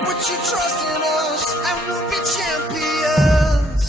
Put your trust in us and we'll be champions.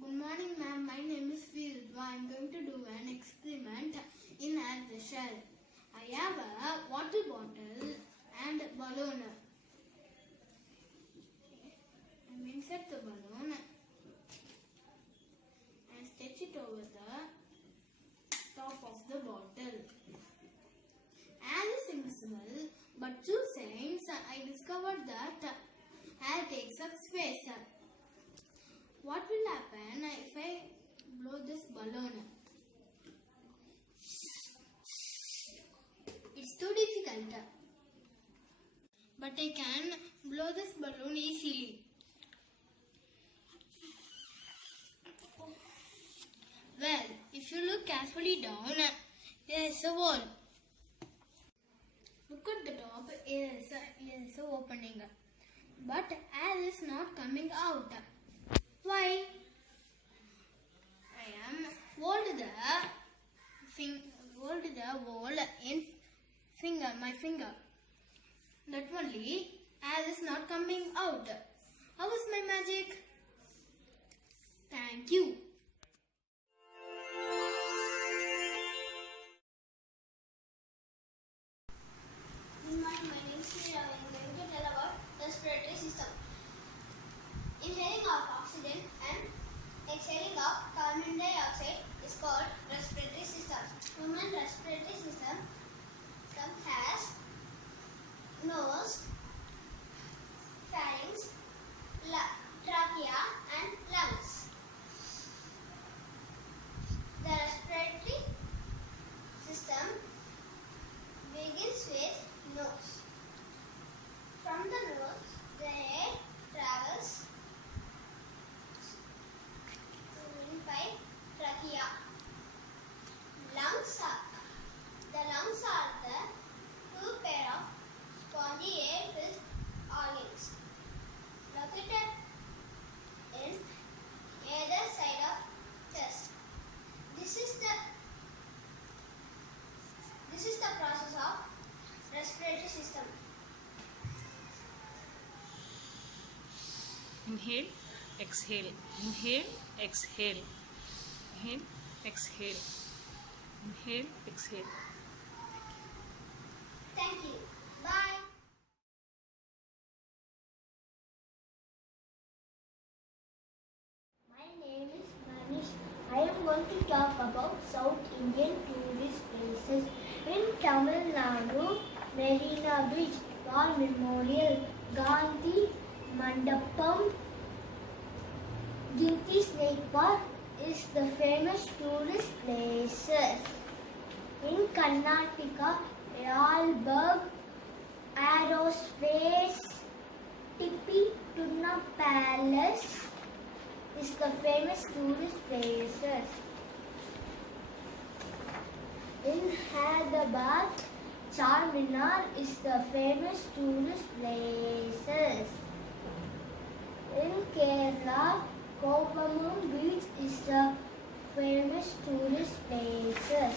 Good morning, ma'am. My name is Vidhya. I am going to do an experiment in a shell. I have a water bottle and balloon. I will insert the balloon and stretch it over the top of the bottle. Air is invisible, but through science I discovered that air takes up space. What will happen if I blow this balloon? It's too difficult. But I can blow this balloon easily. Well, if you look carefully down, there is a wall. Look at the top, there is an opening. But air is not coming out. Why? I am hold the wall in my finger. That only air is not coming out. How is my magic? Thank you. Good morning, my name is Nishha. I am going to tell about respiratory system. Inhaling of oxygen and exhaling of carbon dioxide is called respiratory system. Human respiratory system has nose, pharynx, trachea and lungs. The respiratory system begins with nose. From the nose, the air travels by trachea. The lungs are the two pair of spongy air-filled organs located in either side of chest. This is the process of respiratory system. Inhale, exhale, inhale, exhale, inhale, exhale, inhale, exhale. Thank you. Bye. My name is Manish. I am going to talk about South Indian tourist places. In Tamil Nadu, Marina Beach, War Memorial, Gandhi Mandapam, Ginty Snake Park is the famous tourist places. In Karnataka, Ralberg, Aerospace, Tipi Tunna Palace is the famous tourist places. In Hyderabad, Charminar is the famous tourist places. In Kerala, Kovamam Beach is the famous tourist places.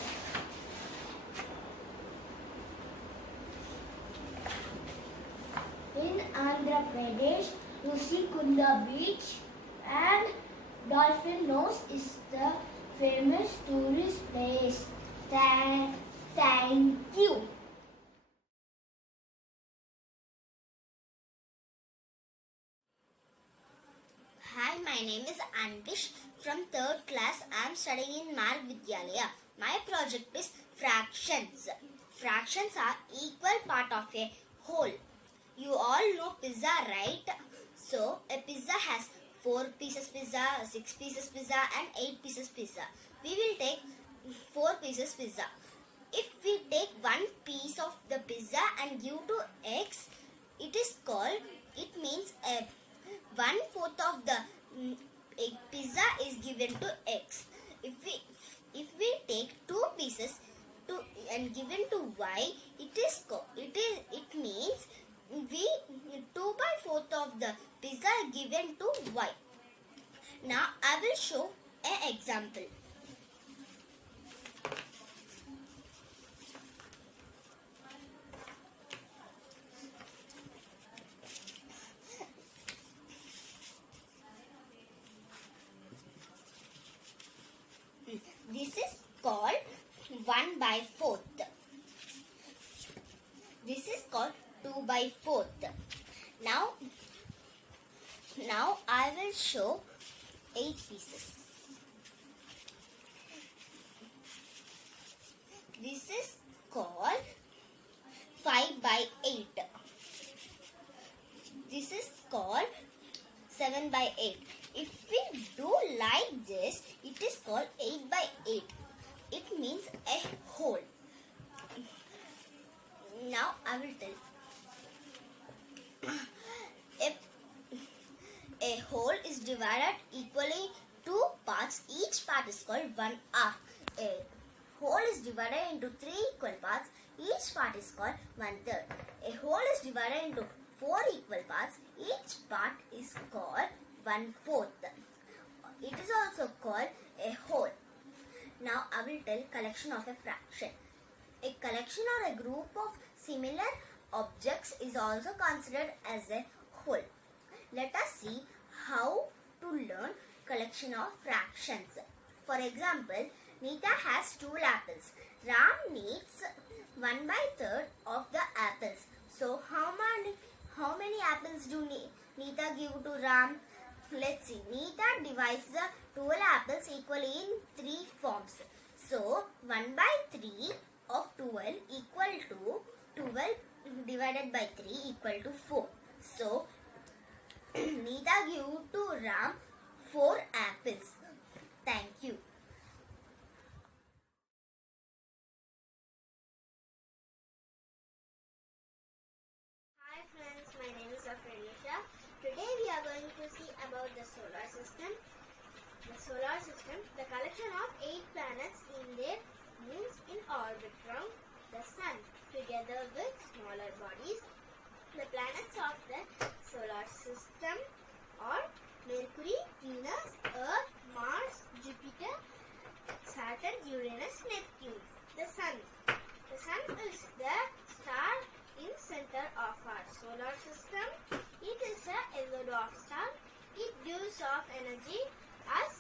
In Andhra Pradesh, Rusikunda Beach and Dolphin Nose is the famous tourist place. Thank you. Hi, my my name is Antish. From 3rd class, I am studying in MARG VIDHYALAYA. My project is fractions. Fractions are equal part of a whole. You all know pizza, right? So, a pizza has 4 pieces pizza, 6 pieces pizza and 8 pieces pizza. We will take 4 pieces pizza. If we take 1 piece of the pizza and give to X, it means 1/4 of the pizza is given to X. If we take 2 pieces and given to Y, it means 2/4 of the pizza given to Y. Now I will show an example. This is called 1/4. This is called 2/4. Now I will show 8 pieces. This is called 5/8. This is called 7/8. If we do like this, it is called 8/8. It means a whole. Now I will tell. A whole is divided equally 2 parts. Each part is called 1/2. A whole is divided into 3 equal parts. Each part is called 1/3. A whole is divided into 4 equal parts. Each part is called 1/4. It is also called a whole. Now I will tell collection of a fraction. A collection or a group of similar objects is also considered as a whole. Let us see how to learn collection of fractions. For example, Nita has 2 apples. Ram needs 1/3 of the apples. So how many apples do Nita give to Ram? Let's see. Nita divides the 12 apples equally in 3 forms. So 1/3 of 12 equal to 12 divided by 3 equal to 4. So Nita give to Ram 4 apples. Thank you. Hi friends, my name is NISHA. Today we are going to see about the solar system. The solar system, the collection of 8 planets in their moons in orbit round the sun, together with smaller bodies. The planets of the solar system are Mercury, Venus, Earth, Mars, Jupiter, Saturn, Uranus, Neptune. The sun. The sun is the star in center of our solar system. It is a yellow dwarf star. It gives off energy as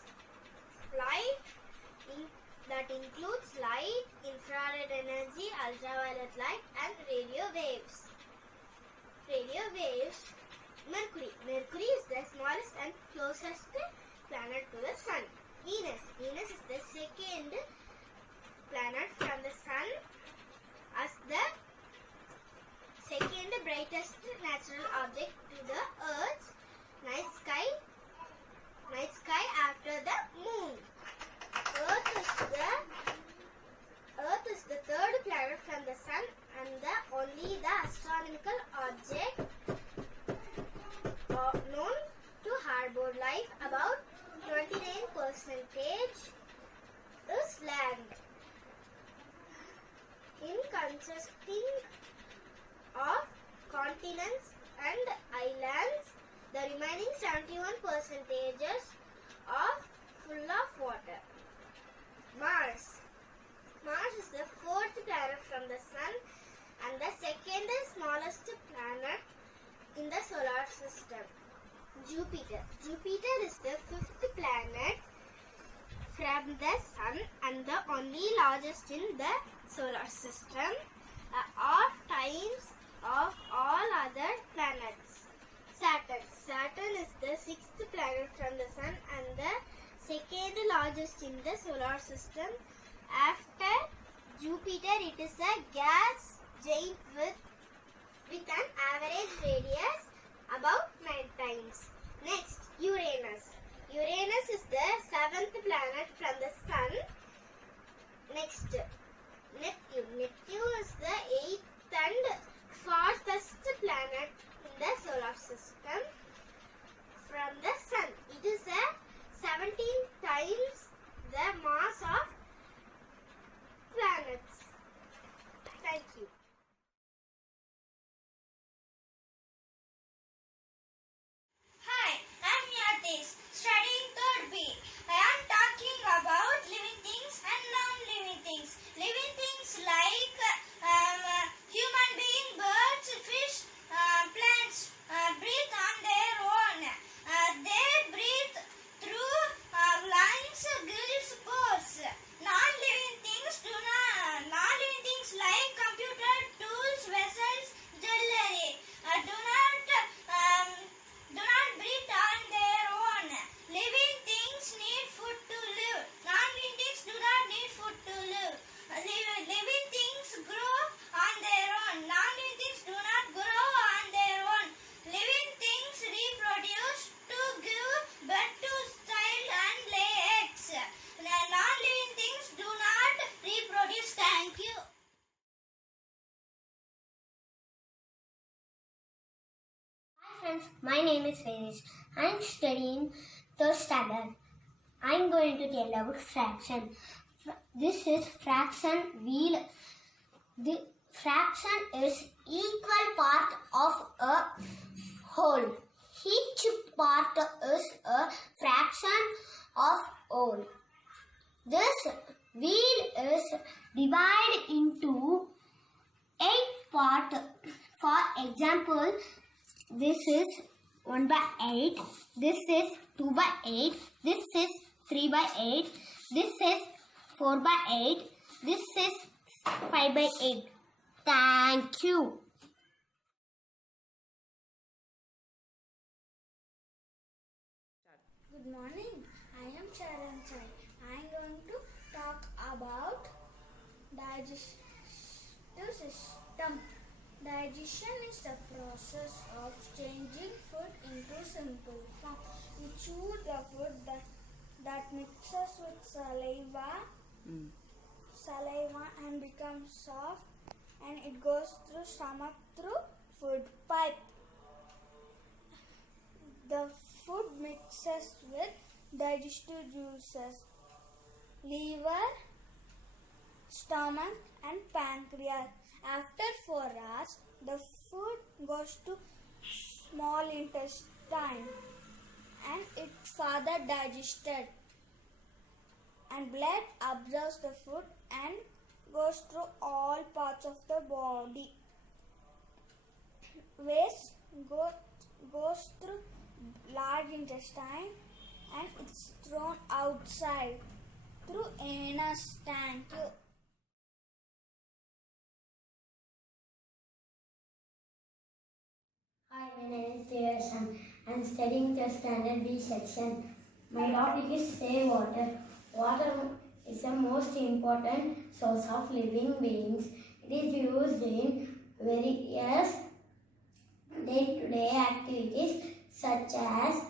light that includes light, infrared energy, ultraviolet light and radio waves. Radio waves. Mercury. Mercury is the smallest and closest planet to the sun. Venus. Venus is the second planet from the sun as the second brightest natural object to the Earth's night sky after the moon. Earth is the third planet from the sun and only the astronomical object known to harbor life. About 29% is land. In consisting of continents and islands, the remaining 71% are full of water. Mars. Mars is the 4th planet from the sun and the second smallest planet in the solar system. Jupiter. Jupiter is the 5th planet from the sun and the only largest in the solar system, of times of all other planets. Saturn. Saturn is the 6th planet planet from the Sun and the second largest in the solar system. After Jupiter, it is a gas giant with an average radius about 9 times. Next, Uranus. Uranus is the 7th planet from the Sun. Next, Neptune. Neptune is the 8th and farthest planet in the solar system from the Sun. It is a 17 times the mass of planets. Thank you. Hi, I'm Yatis, studying 3rd B. I am talking about living things and non-living things. Living things like human beings, birds, fish, plants breathe on their own. They breathe through lungs, gills, pores. Non-living things non-living things like computer, tools, vessels, jewelry do not breathe on their own. Living things need food to live. Non-living things do not need food to live. Living things grow on their own. Non-living things do not grow on their own. Living things reproduce to give birth to child and lay eggs. Non-living things do not reproduce. Thank you. Hi friends, my name is Venish. I am studying 3rd standard. I am going to tell about fraction. This is fraction wheel. The fraction is equal part of a whole. Each part is a fraction of whole. This wheel is divided into 8 parts. For example, this is 1 by 8, this is 2 by 8, this is 3 by 8, this is 4 by 8, this is 5 by 8. Thank you. Good morning. I am Charanchai. I am going to talk about digestive system. Digestion is the process of changing food into simple form. We chew the food that mixes with saliva and becomes soft, and it goes through stomach through food pipe. The food mixes with digestive juices, liver, stomach and pancreas. After 4 hours, the food goes to small intestine and it's further digested, and blood absorbs the food and goes through all parts of the body. Waste goes through large intestine and it's thrown outside through anus. Thank you. Hi, my name is Devasan. I am studying the standard B section. My topic is save water. Water is the most important source of living beings. It is used in various day-to-day activities such as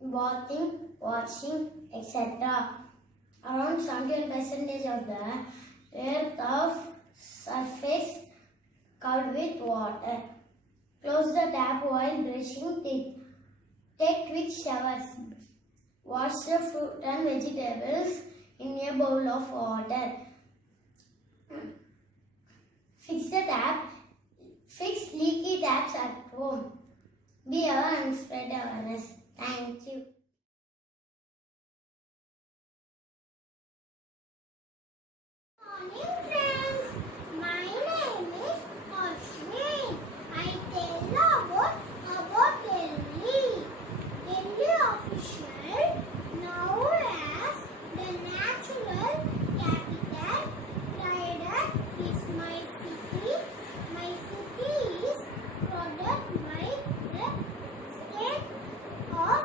bathing, washing, etc. Around 70% of the Earth's surface covered with water. Close the tap while brushing teeth. Take quick showers. Wash the fruit and vegetables in a bowl of water. Fix leaky taps at home. Be aware and spread awareness. Thank you. Morning friends, my name is Ashwin. I tell about Delhi. Delhi official known as the natural capital. Rider is my city. My city is product by the state of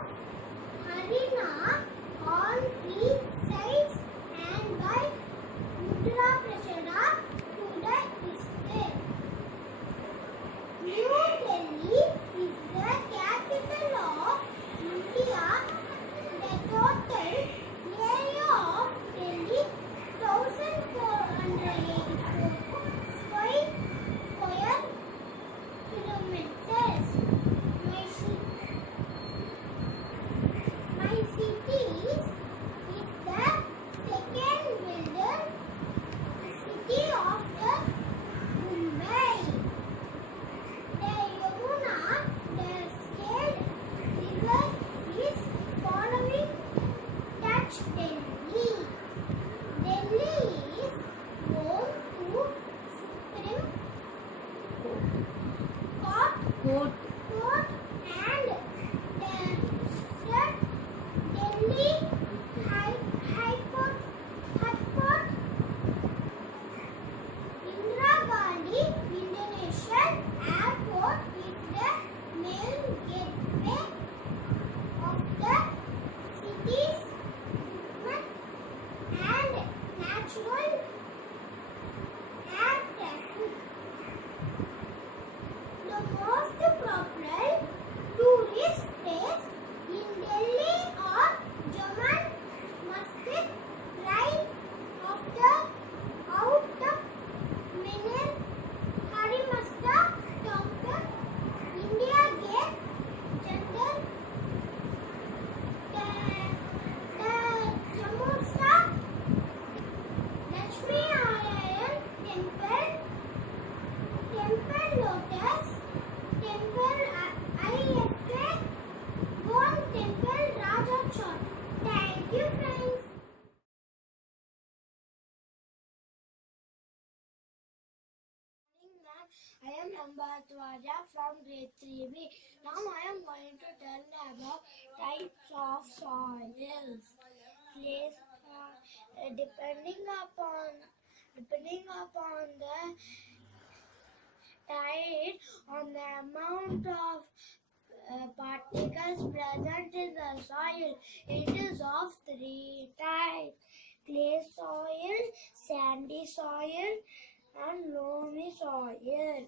I am BHARDWAJA from grade 3B. Now I am going to tell about types of soils. Clay soil, depending upon the type, on the amount of particles present in the soil. It is of three types: clay soil, sandy soil, and loamy soil.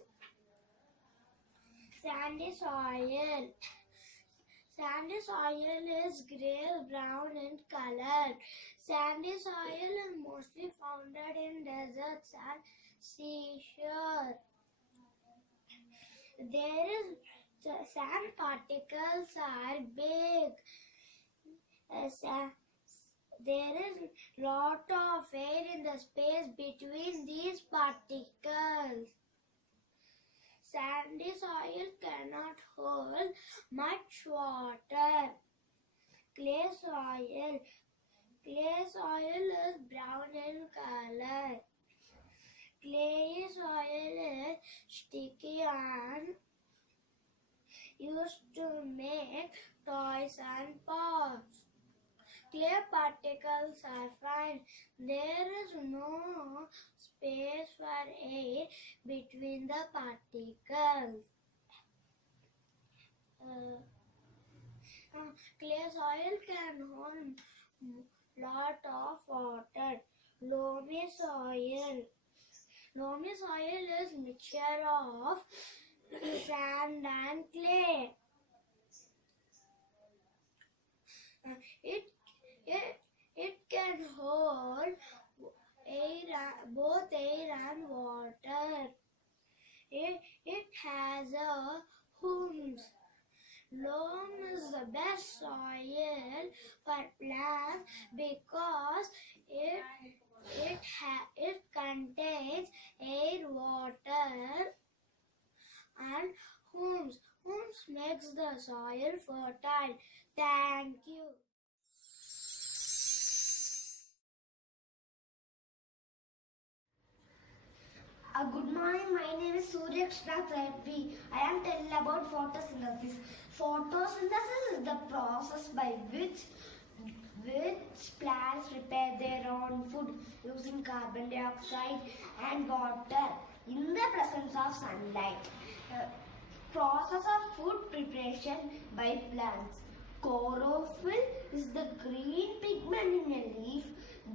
Sandy soil. Sandy soil is grey-brown in color. Sandy soil is mostly found in deserts and seashore. Sand particles are big. There is lot of air in the space between these particles. Sandy soil cannot hold much water. Clay soil. Clay soil is brown in color. Clay soil is sticky and used to make toys and pots. Clay particles are fine. There is no space for air between the particles. Clay soil can hold lot of water. Loamy soil. Loamy soil is mixture of sand and clay. It can hold both air and water. It has a humus. Loam is the best soil for plants because it contains air, water, and humus. Humus makes the soil fertile. Thank you. Good morning, my name is KRISHNA. I am telling about photosynthesis. Photosynthesis is the process by which plants prepare their own food using carbon dioxide and water in the presence of sunlight. Process of food preparation by plants. Chlorophyll is the green pigment in a leaf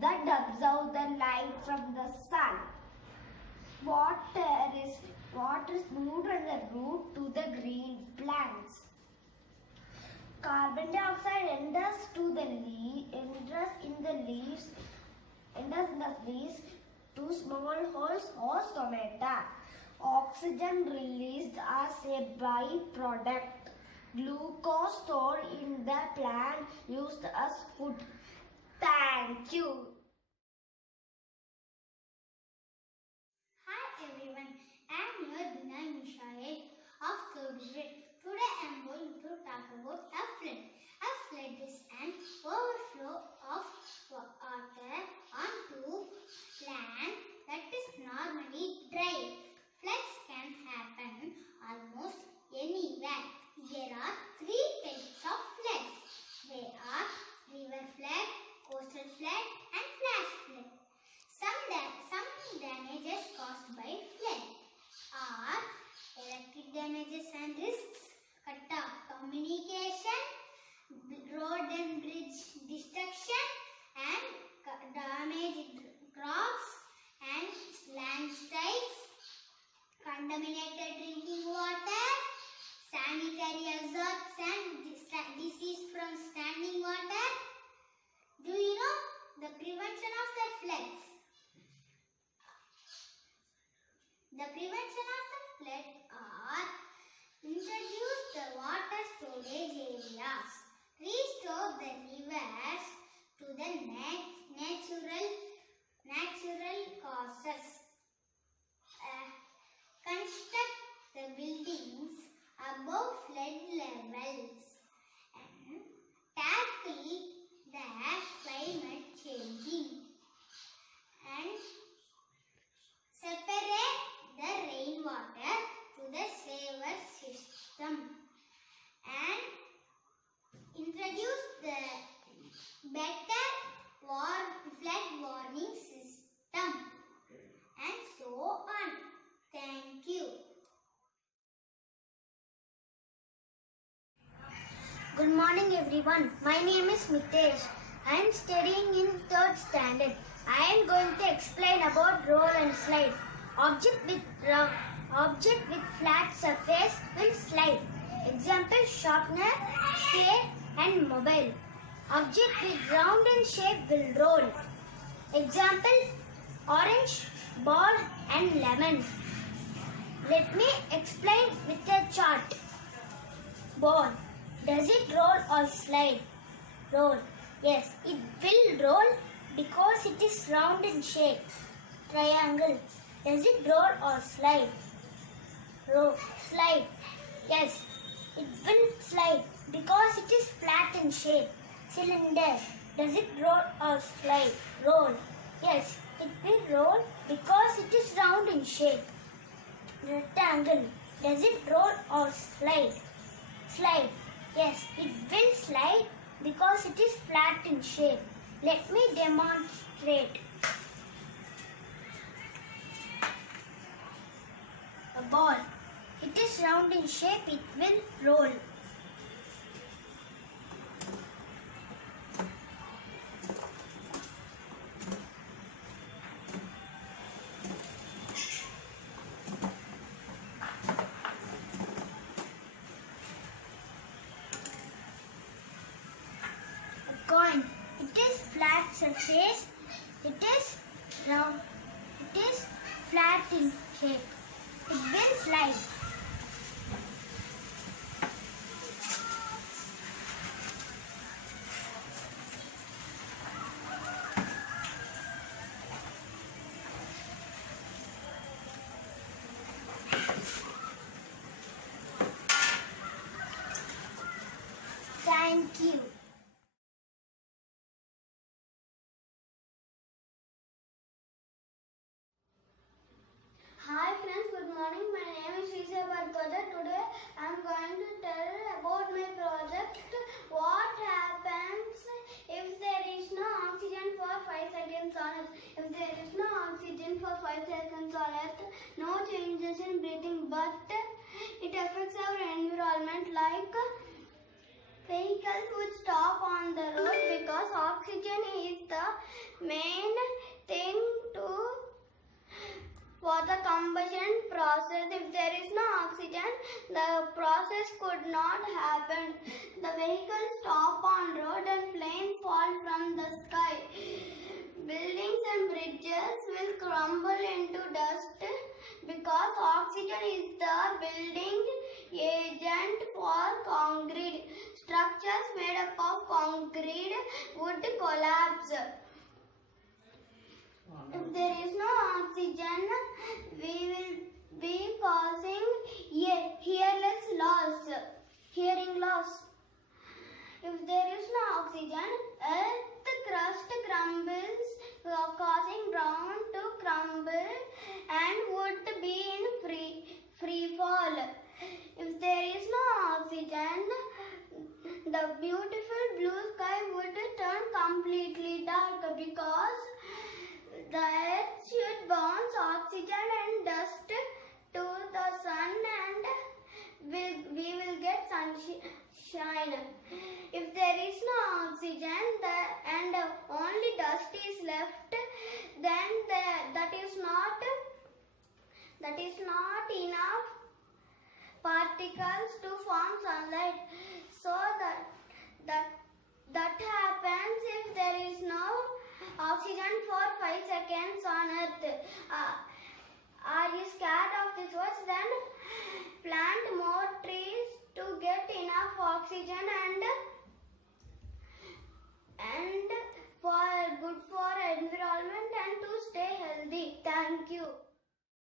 that absorbs the light from the sun. Water is moved from the root to the green plants. Carbon dioxide enters in the leaves to small holes or stomata. Oxygen released as a byproduct. Glucose stored in the plant used as food. Thank you. Hi everyone, I am your NISHA of 3rd grade. Today I am going to talk about a flood. A flood is an overflow of water onto land that is normally dry. Floods can happen almost anywhere. There are 3 types of floods. They are river flood, coastal flood and flash flood. Some damages caused by flood are electric damages and risks, cut off communication, road and bridge destruction, and damaged crops and landslides, contaminated drinking water, sanitary hazards and disease from standing water. Do you know the prevention of the floods? The prevention of the flood are: introduce the water storage areas, restore the rivers to the natural causes, construct the buildings above flood levels, and tackle the climate changing, and separate the rainwater morning everyone. My name is Mitesh. I am studying in 3rd standard. I am going to explain about roll and slide. Object with flat surface will slide. Example, sharpener, scale and mobile. Object with round and shape will roll. Example, orange, ball and lemon. Let me explain with a chart. Ball. Does it roll or slide? Roll. Yes, it will roll because it is round in shape. Triangle. Does it roll or slide? Roll. Slide. Yes, it will slide because it is flat in shape. Cylinder. Does it roll or slide? Roll. Yes, it will roll because it is round in shape. Rectangle. Does it roll or slide? Slide. Yes, it will slide because it is flat in shape. Let me demonstrate. A ball. It is round in shape, it will roll. Coin. It is flat surface. It is round. It is flat in shape. It will slide. Thank you. Hi friends, good morning. My name is BHARDWAJA. Today I am going to tell about my project. What happens if there is no oxygen for 5 seconds on Earth? If there is no oxygen for 5 seconds on Earth, no changes in breathing, but it affects our environment, like vehicles would stop on the road because oxygen is the main thing for the combustion process. If there is no oxygen, the process could not happen. The vehicles stop on road and planes fall from the sky. Buildings and bridges will crumble into dust because oxygen is the building agent for concrete. Structures made up of concrete would collapse. If there is no oxygen, we will be causing hearing loss. If there is no oxygen, earth crust crumbles, causing ground to crumble and would be in free fall. If there is no oxygen, the beautiful blue sky would turn completely dark because the earth should bounce oxygen and dust to the sun and we will get sunshine. If there is no oxygen and only dust is left, then that is not enough particles to form sunlight. So that happens if there is no oxygen for 5 seconds on Earth. Are you scared of this words? Then plant more trees to get enough oxygen and for good for environment and to stay healthy. Thank you.